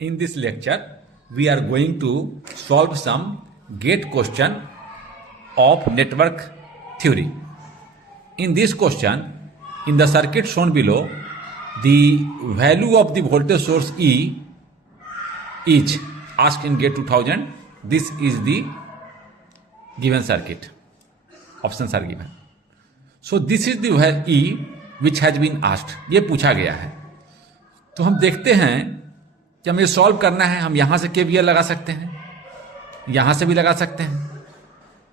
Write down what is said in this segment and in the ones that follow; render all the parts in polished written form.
In this lecture, we are going to solve some gate question of network theory. In this question, in the circuit shown below, the value of the voltage source E is asked in gate 2000. This is the given circuit. Options are given. So this is the E which has been asked. ये पूछा गया है. तो हम देखते हैं कि हमें सॉल्व करना है. हम यहां से केवीएल लगा सकते हैं, यहां से भी लगा सकते हैं.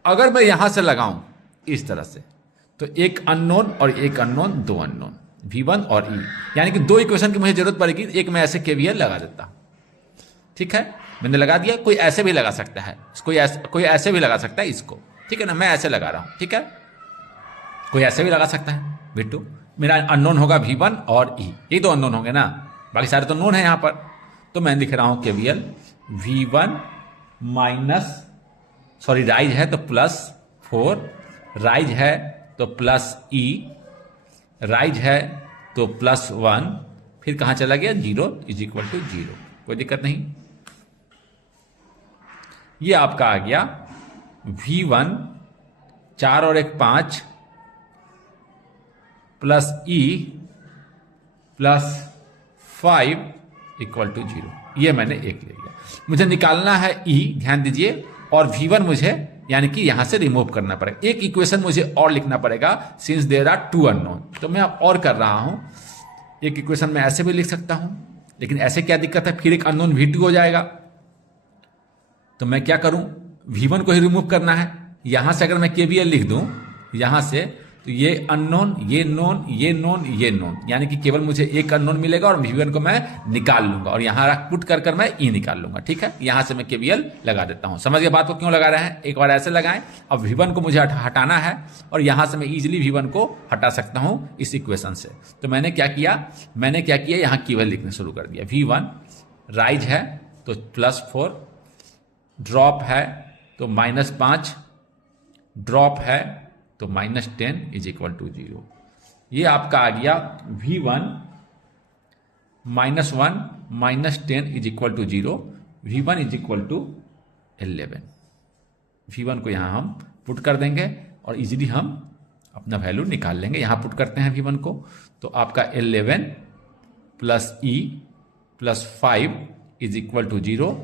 अगर मैं यहां से लगाऊं इस तरह से, तो एक अननोन और एक अननोन, दो अननोन V1 और E, यानी कि दो इक्वेशन की मुझे जरूरत पड़ेगी. एक मैं ऐसे केवीएल लगा देता हूं. ठीक है, मैंने लगा दिया. कोई ऐसे भी लगा सकता है, कोई ऐसे भी लगा सकता है इसको. ठीक है ना, मैं ऐसे लगा रहा हूं. ठीक है, कोई ऐसे भी लगा सकता है. बिट्टू, मेरा अननोन होगा V1 और E. ये तो अननोन होंगे ना, बाकी सारे तो नोन है यहां पर. तो मैं लिख रहा हूं KVL V1 minus, sorry rise है तो +4, राइज है तो +E, राइज है तो +1, फिर कहां चला गया 0 = 0. कोई दिक्कत नहीं. ये आपका आ गया V1 4 और 1 5 +E +5 = 0. ये मैंने एक ले लिया. मुझे निकालना है E, ध्यान दीजिए, और V1 मुझे यानी कि यहां से रिमूव करना पड़ेगा. एक इक्वेशन मुझे और लिखना पड़ेगा since there are two unknown. तो मैं अब और कर रहा हूं. एक इक्वेशन में ऐसे भी लिख सकता हूं, लेकिन ऐसे क्या दिक्कत है, फिर एक अननोन V2 हो जाएगा. तो मैं क्या करूं, V1 को ही रिमूव करना है. यहां से अगर मैं KVL लिख दूं यहां से, तो ये अननोन, ये नोन, ये नोन, ये नोन, यानी कि केवल मुझे एक अननोन मिलेगा और V1 को मैं निकाल लूंगा और यहां पुट कर मैं E निकाल लूंगा. ठीक है, यहां से मैं KVL लगा देता हूं. समझ गए बात को क्यों लगा रहे हैं. एक बार ऐसे लगाएं. अब V1 को मुझे हटाना है और यहां से मैं इजीली V1 को हटा सकता हूं इस इक्वेशन से. तो मैंने क्या किया यहां KVL लिखना शुरू कर दिया. V1 राइज है तो +4, ड्रॉप है तो -5, ड्रॉप है तो -10 = 0. ये आपका आ गया V1 -1 -10 = 0. V1 = 11. V1 को यहां हम पुट कर देंगे और इजीली हम अपना वैल्यू निकाल लेंगे. यहां पुट करते हैं V1 को, तो आपका 11 +E +5 = 0.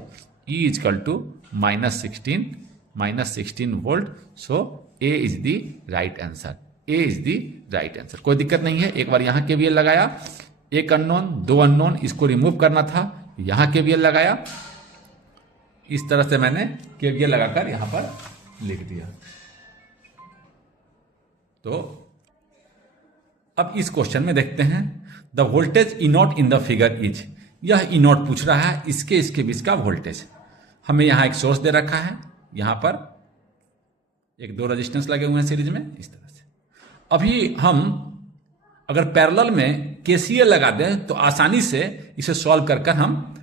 E = -16 volt. So A is the right answer. A is the right answer. कोई दिक्कत नहीं है. एक बार यहां KVL लगाया, एक अननोन, दो अननोन, इसको रिमूव करना था, यहां KVL लगाया. इस तरह से मैंने KVL लगाकर यहां पर लिख दिया. तो अब इस क्वेश्चन में देखते हैं. The voltage E0 in the figure is. यह E0 पूछ रहा है, इसके बीच का वोल्टेज. हमें यहां एक सोर्स दे रखा है, यहां पर एक दो रेजिस्टेंस लगे हुए हैं सीरीज में इस तरह से. अभी हम अगर पैरेलल में KCL लगा दें तो आसानी से इसे सॉल्व कर हम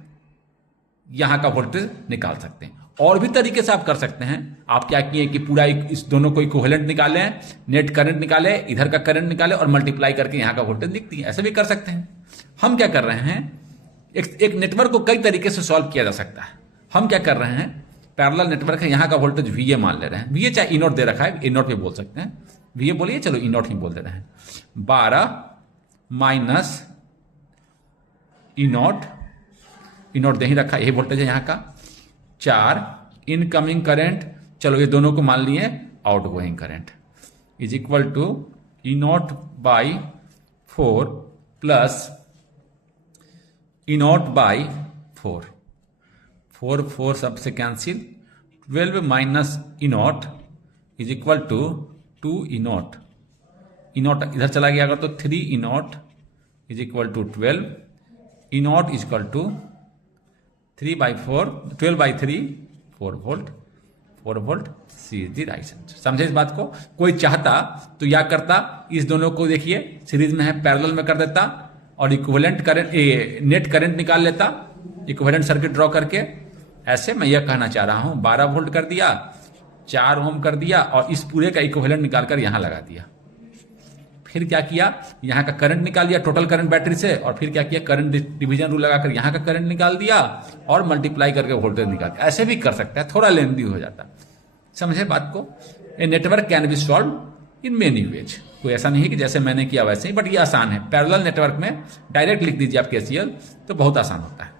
यहां का वोल्टेज निकाल सकते हैं. और भी तरीके से आप कर सकते हैं. आप क्या किए कि पूरा इस दोनों को इक्विवेलेंट निकालें, नेट करंट निकाले, इधर का करंट निकाले और मल्टीप्लाई करके यहां का वोल्टेज लिखती है. ऐसे भी कर सकते हैं. हम क्या कर रहे हैं, एक नेटवर्क को कई तरीके से सॉल्व किया जा सकता है. हम क्या कर रहे हैं, पैरेलल नेटवर्क है, यहां का वोल्टेज VA मान ले रहे हैं. VA चाहे E0 दे रखा है, E0 भी बोल सकते हैं. VA बोलिए, चलो E0 ही बोल दे रहे हैं. 12 माइनस E0 दे ही रखा, यही वोल्टेज है यहां का. 4 इनकमिंग करंट, चलो ये दोनों को मान लिए outgoing current, = E0/4 plus E0/4. 4 सबसे cancel. 12 minus E0 = 2 E0. E0 इधर चला गया अगर तो 3 E0 = 12. E0 = 3/4, 12/3, 4 volt. 4 volt. C is the right answer. समझे इस बात को. कोई चाहता तो या करता, इस दोनों को देखिए सीरीज में है, पैरेलल में कर देता और इक्विवेलेंट करंट, नेट करंट निकाल लेता, इक्विवेलेंट सर्किट ड्रॉ करके. ऐसे मैं यह कहना चाह रहा हूं, 12 वोल्ट कर दिया, 4 ओम कर दिया और इस पूरे का इक्विवेलेंट निकालकर यहां लगा दिया. फिर क्या किया, यहाँ का करंट निकाल लिया टोटल करंट बैटरी से, और फिर क्या किया, करंट डिवीजन रूल लगाकर यहाँ का करंट निकाल दिया और मल्टीप्लाई करके वोल्टेज निकाल दिया। ऐसे भी कर सकता है, थोड़ा लेंदी हो जाता। समझे बात को? A network can be solved in many ways. कोई ऐसा नहीं है कि जैसे मैंने किया वैसे ही, बट ये आसान है। पैरेलल नेटवर्क में डायरेक्ट लिख दीजिए आप KCL, तो बहुत आसान होता है।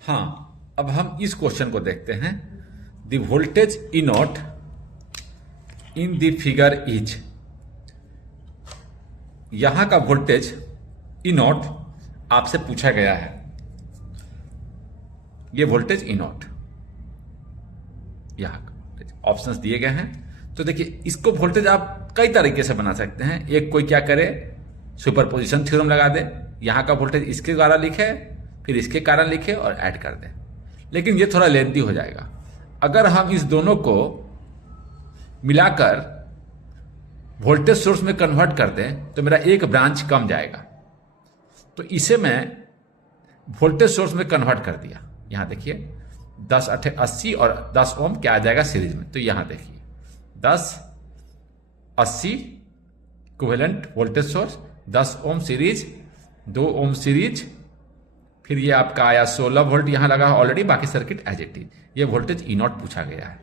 हाँ, अब हम इस क्वेश्चन को देखते हैं। The voltage E not in the figure is, यहां का वोल्टेज ई नॉट आपसे पूछा गया है। ये वोल्टेज ई नॉट, यहां का ऑप्शंस दिए गए हैं। तो देखिए, इसको वोल्टेज आप कई तरीके से बना सकते हैं। एक कोई क्या करे, सुपरपोजिशन थ्योरम लगा दे, यहां का वोल्टेज इसके द्वारा लिखे, फिर इसके कारण लिखे और ऐड कर दे। लेकिन ये थोड़ा लेंथी हो जाएगा। अगर हम इस दोनों को मिलाकर वोल्टेज सोर्स में कन्वर्ट कर दें तो मेरा एक ब्रांच कम जाएगा। तो इसे मैं वोल्टेज सोर्स में कन्वर्ट कर दिया। यहां देखिए 10 8 80 और 10 ओम क्या आ जाएगा सीरीज में। तो यहां देखिए 10 80 इक्विवेलेंट वोल्टेज सोर्स, 10 ओम सीरीज, 2 ओम सीरीज, फिर ये आपका आया 16 वोल्ट यहां लगा ऑलरेडी, बाकी सर्किट एज इट इज। ये वोल्टेज ई नॉट पूछा गया है।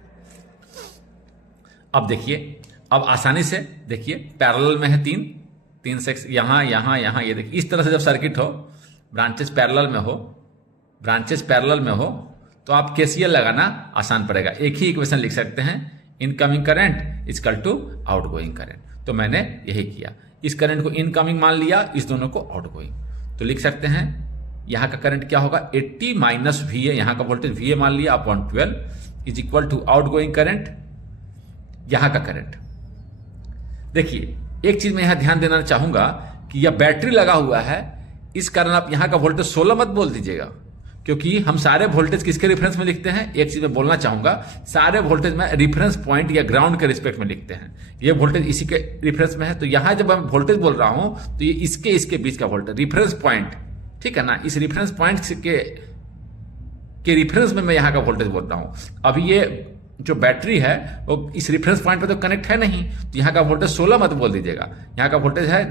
अब देखिए, अब आसानी से देखिए, पैरेलल में है तीन सेक्शन, यहां यहां यहां, ये देखिए इस तरह से जब सर्किट हो, ब्रांचेस पैरेलल में हो तो आप KCL लगाना आसान पड़ेगा। एक ही इक्वेशन लिख सकते हैं, incoming current equal to outgoing current. तो मैंने यही किया, इस करंट को इनकमिंग मान लिया, इस दोनों को आउटगोइंग। तो लिख सकते हैं यहां का करंट क्या होगा, 80 माइनस VA, यहां का वोल्टेज VA मान लिया upon 12 is equal to outgoing current, यहां का करंट। देखिए, एक चीज मैं यहां ध्यान देना चाहूंगा कि यह बैटरी लगा हुआ है, इस कारण आप यहां का वोल्टेज 16 मत बोल दीजिएगा, क्योंकि हम सारे वोल्टेज किसके रेफरेंस में लिखते हैं। एक चीज मैं बोलना चाहूंगा, सारे वोल्टेज में रेफरेंस पॉइंट या ग्राउंड के रिस्पेक्ट में लिखते हैं। ये वोल्टेज इसी के रेफरेंस में है, तो यहां जब मैं वोल्टेज बोल रहा हूं तो ये इसके बीच का वोल्टेज रेफरेंस पॉइंट, ठीक है ना, इस रेफरेंस पॉइंट के रेफरेंस में मैं यहां का वोल्टेज बोल रहा हूं। अभी ये जो बैटरी है वो इस रेफरेंस पॉइंट पे तो कनेक्ट है नहीं, तो यहां का वोल्टेज 16 मत बोल दीजिएगा। यहां का वोल्टेज है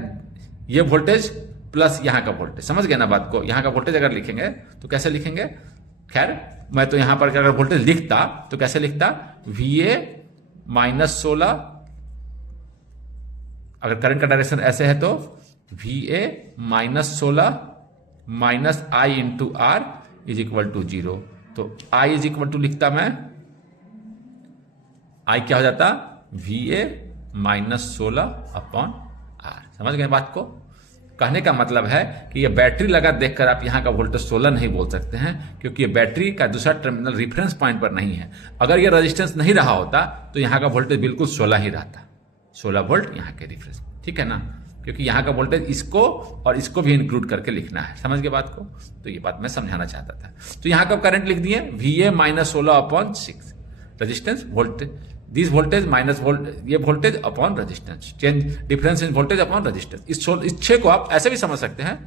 ये वोल्टेज प्लस यहां का वोल्टेज, समझ गए ना बात को। यहां का वोल्टेज अगर लिखेंगे तो कैसे लिखेंगे, खैर मैं तो यहां पर अगर वोल्टेज लिखता तो कैसे लिखता, VA माइनस 16, अगर करंट का डायरेक्शन ऐसे है तो VA minus 16 minus I into R is equal to 0। तो I इज इक्वल टू लिखता मैं, I क्या हो जाता, VA माइनस 16 अपॉन R। समझ गए बात को? कहने का मतलब है कि ये बैटरी लगा देखकर आप यहां का वोल्टेज 16 नहीं बोल सकते हैं, क्योंकि ये बैटरी का दूसरा टर्मिनल रेफरेंस पॉइंट पर नहीं है। अगर ये रेजिस्टेंस नहीं रहा होता तो यहां का वोल्टेज बिल्कुल 16 ही रहता, 16 वोल्ट यहां के रेफरेंस, ठीक है ना, क्योंकि यहां का वोल्टेज इसको और इसको भी इंक्लूड करके लिखना है। समझ गए बात को? तो ये बात मैं समझाना चाहता था। तो यहां का करंट लिख दिए VA minus 16 upon 6, resistance voltage, this voltage minus ये voltage upon resistance, change difference in voltage upon resistance. इस 6 को आप ऐसे भी समझ सकते हैं।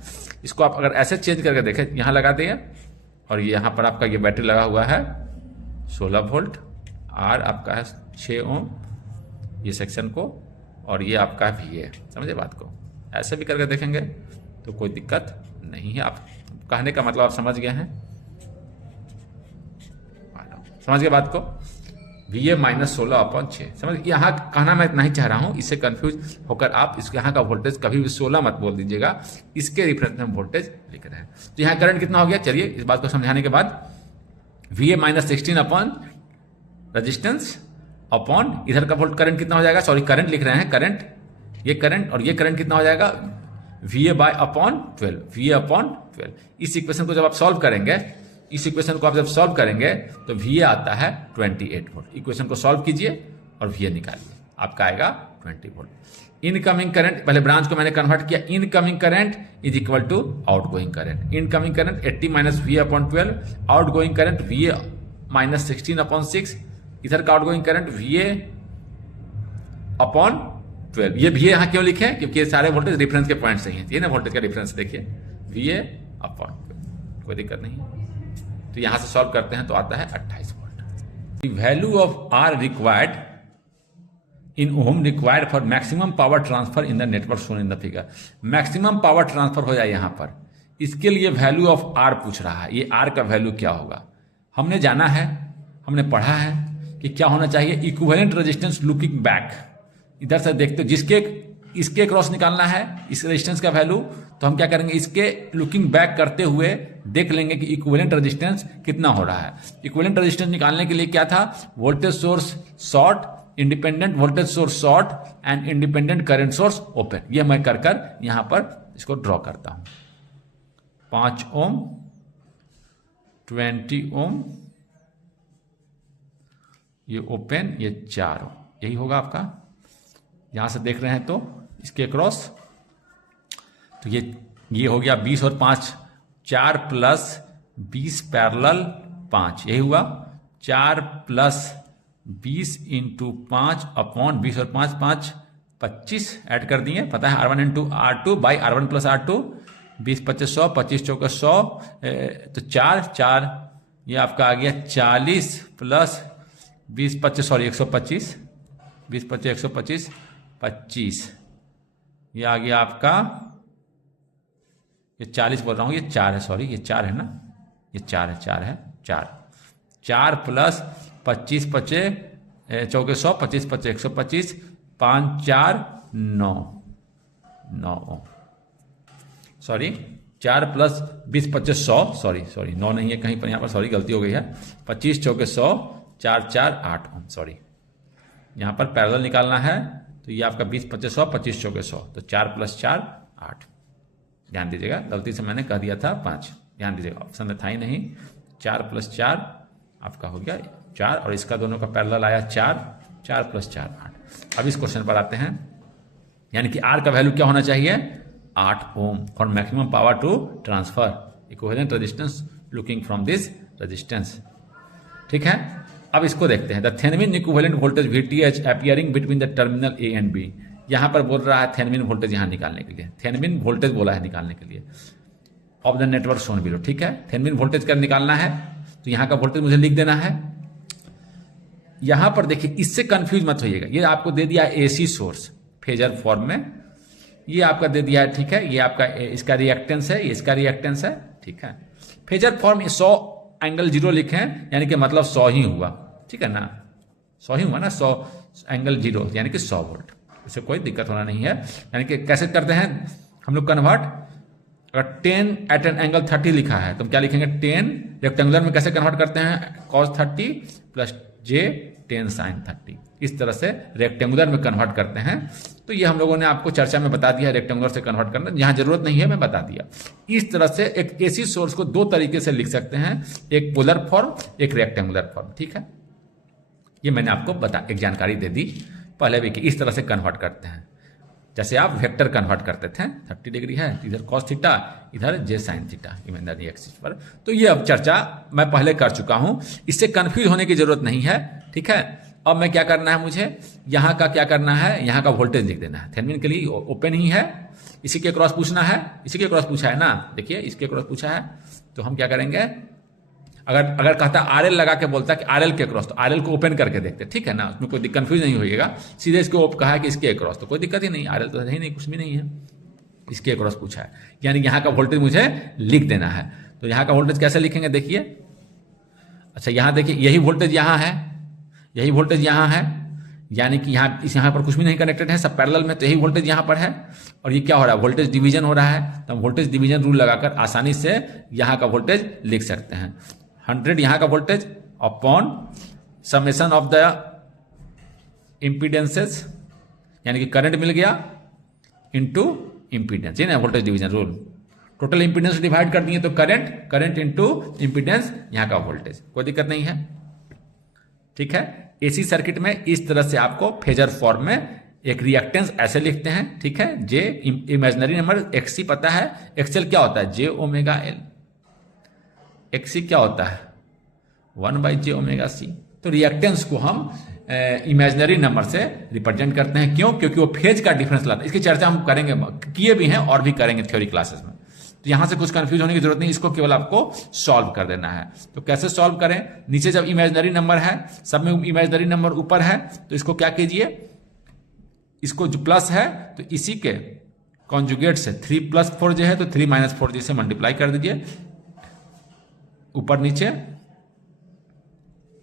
इसको आप अगर ऐसे चेंज करके देखें, यहां लगा दिए और यहां पर आपका ये बैटरी लगा हुआ है 16 वोल्ट, R आपका है 6 ओम ये सेक्शन को, और ये आपका VA। समझे बात को? ऐसे भी करके देखेंगे तो कोई दिक्कत नहीं है। आप कहने का मतलब आप समझ गए हैं, समझ गए बात को। VA माइनस 16 अपॉन 6, समझ। यहाँ कहना मैं नहीं चाह रहा हूं, इससे कंफ्यूज होकर आप इसके यहाँ का वोल्टेज कभी भी 16 मत बोल दीजिएगा, इसके रेफरेंस में हम वोल्टेज लिख रहे हैं। तो यहाँ करंट कितना हो गया, चलिए इस बात को समझाने के बाद, VA minus 16 upon resistance upon इधर का वोल्ट करंट कितना हो जाएगा, सॉरी करंट लिख रहे हैं, करंट, ये करंट और ये करंट कितना हो जाएगा, VA by upon 12, VA upon 12। इस इक्वेशन को जब आप सॉल्व करेंगे, इस इक्वेशन को आप जब सॉल्व करेंगे तो VA आता है 28 वोल्ट। इक्वेशन को सॉल्व कीजिए और VA निकालिए, आपका आएगा 20 वोल्ट। इनकमिंग करंट, पहले ब्रांच को मैंने कन्वर्ट किया, incoming current is equal to outgoing current. Incoming current 80 minus VA upon 12, outgoing current VA minus 16 upon 6, इधर का आउटगोइंग करंट VA अपॉन 12। ये VA यहाँ क्यों लिखे, क्योंकि ये सारे वोल्टेज रेफरेंस के पॉइंट से ही हैं, ये ना वोल्टेज का रेफरेंस देखिए, VA अपॉन 12, कोई दिक्कत नहीं है। तो यहां से सॉल्व करते हैं तो आता है 28 volt. The value of R required in ohm required for maximum power transfer in the network shown in the figure. Maximum power transfer हो जाए यहां पर, इसके लिए वैल्यू ऑफ आर पूछ रहा है। ये आर का वैल्यू क्या होगा, हमने जाना है, हमने पढ़ा है कि क्या होना चाहिए, इक्विवेलेंट रेजिस्टेंस लुकिंग बैक। इधर से देखते हो, जिसके इसके क्रॉस निकालना है इस रेजिस्टेंस का वैल्यू, तो हम क्या करेंगे, इसके लुकिंग बैक करते हुए देख लेंगे कि इक्विवेलेंट रेजिस्टेंस कितना हो रहा है। इक्विवेलेंट रेजिस्टेंस निकालने के लिए क्या था, voltage source short, independent voltage source short and independent current source open. ये मैं कर यहां पर इसको ड्रॉ करता हूं। 5 ओम, 20 ओम, ये ओपन, ये 4 ओम, यही होगा आपका। यहां से देख रहे हैं तो इसके क्रॉस, तो ये हो गया 20 और 5, 4 प्लस 20 पैरेलल 5, यही हुआ। 4 प्लस 20 इंटू 5 अपॉन 20 और 5 5 25 ऐड कर दिए, पता है R1 into R2 by R1 plus R2, 20 25 100, 25 चौके 100, तो 4 ये आपका आ गया 40 प्लस 20 25 सॉरी 125, 20 25 125 25, ये आ गया आपका, ये 40 बोल रहा हूं, ये 4 है, सॉरी ये 4 है ना, ये 4 है 4 प्लस 25 25 चौके 100, 25 25 125, 5 4 9 9, सॉरी 4 प्लस 20 25 100, सॉरी 9 नहीं है कहीं पर, यहाँ पर सॉरी गलती हो गई है, 25 चौके 100, 4 4 8 ओम, सॉरी यहाँ पर पैरेलल निकालना है, तो ये आपका 20 25 100, 25 चौके 100, तो 4 प्लस 4 8। ध्यान दीजिएगा, गलती से मैंने कह दिया था 5, ध्यान दीजिएगा ऑप्शन में था ही नहीं। 4 प्लस 4 आपका हो गया 4, और इसका दोनों का पैरेलल आया 4 प्लस 4 8। अब इस क्वेश्चन पर आते हैं, यानी कि आर का वैल्यू क्या होना चाहिए, 8 ohm for maximum power to transfer equivalent resistance looking from this resistance. ठीक है, अब इसको देखते हैं। The Thevenin equivalent voltage VTH appearing between the terminal A and B। यहां पर बोल रहा है थेवेनिन वोल्टेज यहां निकालने के लिए, थेवेनिन वोल्टेज बोला है निकालने के लिए of the network shown below. ठीक है, थेवेनिन वोल्टेज का निकालना है, तो यहां का वोल्टेज मुझे लिख देना है। यहां पर देखिए, इससे कंफ्यूज मत होइएगा, ये आपको दे दिया AC सोर्स फेजर फॉर्म में, ये आपका दे दिया है। ठीक है, ये आपका इसका रिएक्टेंस है, ये इसका रिएक्टेंस है। ठीक है, फेजर फॉर्म 100 एंगल 0 लिखे, यानी कि मतलब 100 ही हुआ। ठीक है ना, 100 ही हुआ ना, 100 एंगल 0 यानी कि 100 वोल्ट, इससे कोई दिक्कत होना नहीं है। यानी कि कैसे करते हैं हम लोग कन्वर्ट, अगर 10 एट एन एंगल 30 लिखा है तो हम क्या लिखेंगे, 10 रेक्टेंगुलर में कैसे कन्वर्ट करते हैं, cos 30 प्लस j 10 sin 30, इस तरह से रेक्टेंगुलर में कन्वर्ट करते हैं। तो ये हम लोगों ने आपको चर्चा में बता दिया, रेक्टेंगुलर से कन्वर्ट करना, जहां जरूरत नहीं है मैं बता दिया। इस तरह से एक एसी सोर्स को 2 तरीके से लिख सकते हैं, एक पोलर फॉर्म, एक रेक्टेंगुलर फॉर्म। ठीक है, ये मैंने आपको एक जानकारी दे दी पहले भी कि इस तरह से कन्वर्ट करते हैं, जैसे आप वेक्टर कन्वर्ट करते थे, 30 डिग्री है, इधर cos थीटा, इधर j sin theta imaginary axis पर। तो ये अब चर्चा मैं पहले कर चुका हूं, इससे कंफ्यूज होने की जरूरत नहीं है। ठीक है, अब मैं क्या करना है, मुझे यहां का क्या करना है, यहां का वोल्टेज लिख देना है। थेवेनिन के लिए ओपन ही है, इसी के क्रॉस पूछना है, इसी के क्रॉस पूछा है ना, देखिए इसके क्रॉस पूछा है, तो हम क्या करेंगे, अगर कहता RL लगा के बोलता कि RL के क्रॉस, तो RL को ओपन करके देखते। ठीक है ना, उसमें कोई कंफ्यूज नहीं होइएगा, सीधे इसको कहा है कि इसके क्रॉस, तो कोई दिक्कत ही नहीं, RL तो है ही नहीं, कुछ भी नहीं है, इसके क्रॉस पूछा है, यानी यहाँ का वोल्टेज मुझे लिख देना है। तो यहाँ का वोल्टेज कैसे लिखेंगे, देखिए, अच्छा यहाँ देखिए, यही वोल्टेज यहाँ है, यही वोल्टेज यहाँ है, यानी कि यहाँ पर कुछ भी नहीं कनेक्टेड है, सब पैरेलल में, तो यही वोल्टेज यहाँ पर है। और ये क्या हो रहा है, वोल्टेज डिवीजन हो रहा है, तो हम वोल्टेज डिवीजन रूल लगाकर आसानी से यहाँ का वोल्टेज लिख सकते हैं। 100 यहाँ का voltage upon summation of the impedances, यानी कि करंट मिल गया इनटू इम्पीडेंस, ये ना voltage division rule. Total impedance divide कर दिए तो करंट इनटू इम्पीडेंस, यहाँ का वोल्टेज, कोई दिक्कत नहीं है। ठीक है, एसी सर्किट में इस तरह से आपको फेजर फॉर्म में एक रिएक्टेंस ऐसे लिखते हैं। ठीक है, जे इमेजिनरी नंबर, एक्सी पता है, एक्सएल क्या होता है, जे ओमेगा एल, एक्सी क्या होता है 1/j ओमेगा सी। तो रिएक्टेंस को हम इमेजिनरी नंबर से रिप्रेजेंट करते हैं, क्यों, क्योंकि वो फेज का डिफरेंस लाता है। इसकी चर्चा हम करेंगे, किए भी हैं और भी करेंगे थ्योरी क्लासेस में, तो यहां से कुछ कंफ्यूज होने की जरूरत नहीं, इसको केवल आपको सॉल्व कर देना है। तो कैसे सॉल्व करें, नीचे जब इमेजिनरी नंबर है, सब में इमेजिनरी नंबर ऊपर है, तो इसको क्या कीजिए, इसको जो प्लस है तो इसी के कॉन्जुगेट से 3 + 4j है तो 3 - 4j से मल्टीप्लाई कर दीजिए, ऊपर नीचे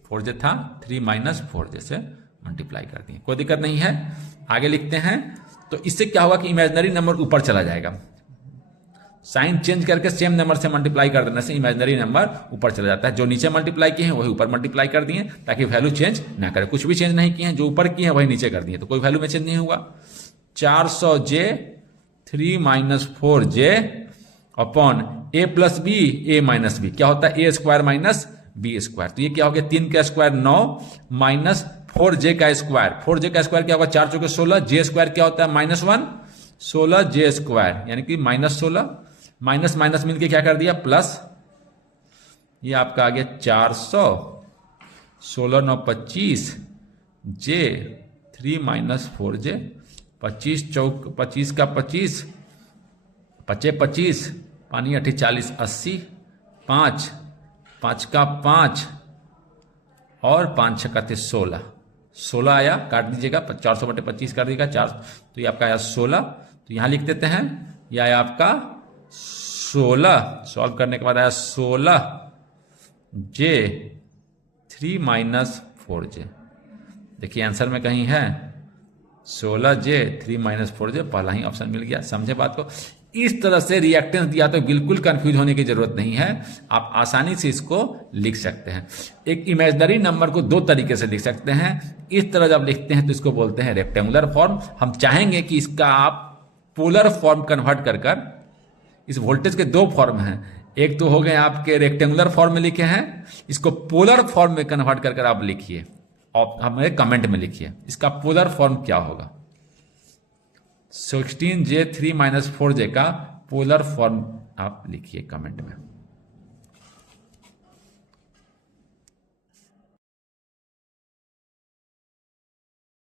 4j था 3 - 4j से मल्टीप्लाई कर दिए, कोई दिक्कत नहीं है। आगे लिखते हैं, तो इससे क्या होगा कि इमेजिनरी नंबर ऊपर चला जाएगा, साइन चेंज करके सेम नंबर से मल्टीप्लाई कर देने से इमेजिनरी नंबर ऊपर चला जाता है। जो नीचे मल्टीप्लाई किए हैं वही ऊपर मल्टीप्लाई कर दिए ताकि वैल्यू चेंज ना करे, कुछ भी चेंज नहीं किए हैं, जो ऊपर किए हैं वही नीचे कर दिए तो कोई वैल्यू में चेंज नहीं हुआ। 400j 3 - 4j upon a + b a - b, क्या होता है a² - b², तो ये क्या हो गया 3 का स्क्वायर 9 माइनस 4j का स्क्वायर, 4j का स्क्वायर क्या होगा 4 × 16, j² क्या होता है -1 16j², यानी कि -16 माइनस माइनस मिलके क्या कर दिया प्लस, ये आपका आ गया 400 16 9 25 j 3 - 4j 25 चौक 25 का 25 25 25 पानी 8 40 80 5 5 का 5 और 5 6 का 16 16 आया, काट दीजिएगा 400/25 कर दीजिएगा 4, तो ये आपका आया 16, तो यहां लिख देते हैं ये आया आपका 16, सॉल्व करने के बाद आया 16j 3 - 4j, देखिए आंसर में कहीं है 16j 3 - 4j, पहला ही ऑप्शन मिल गया। समझे बात को? इस तरह से रिएक्टेंस दिया तो बिल्कुल कंफ्यूज होने की जरूरत नहीं है, आप आसानी से इसको लिख सकते हैं। एक इमेजिनरी नंबर को दो तरीके से लिख सकते हैं, इस तरह जब लिखते हैं तो इसको बोलते हैं रेक्टेंगुलर फॉर्म। हम चाहेंगे कि इसका आप पोलर फॉर्म कन्वर्ट कर कर, इस वोल्टेज के दो फॉर्म हैं, एक तो हो गए आपके रेक्टेंगुलर फॉर्म में लिखे हैं, इसको पोलर फॉर्म में कन्वर्ट कर कर आप लिखिए और हमें कमेंट में लिखिए इसका पोलर फॉर्म क्या होगा। 16j 3 - 4j का पोलर फॉर्म आप लिखिए कमेंट में।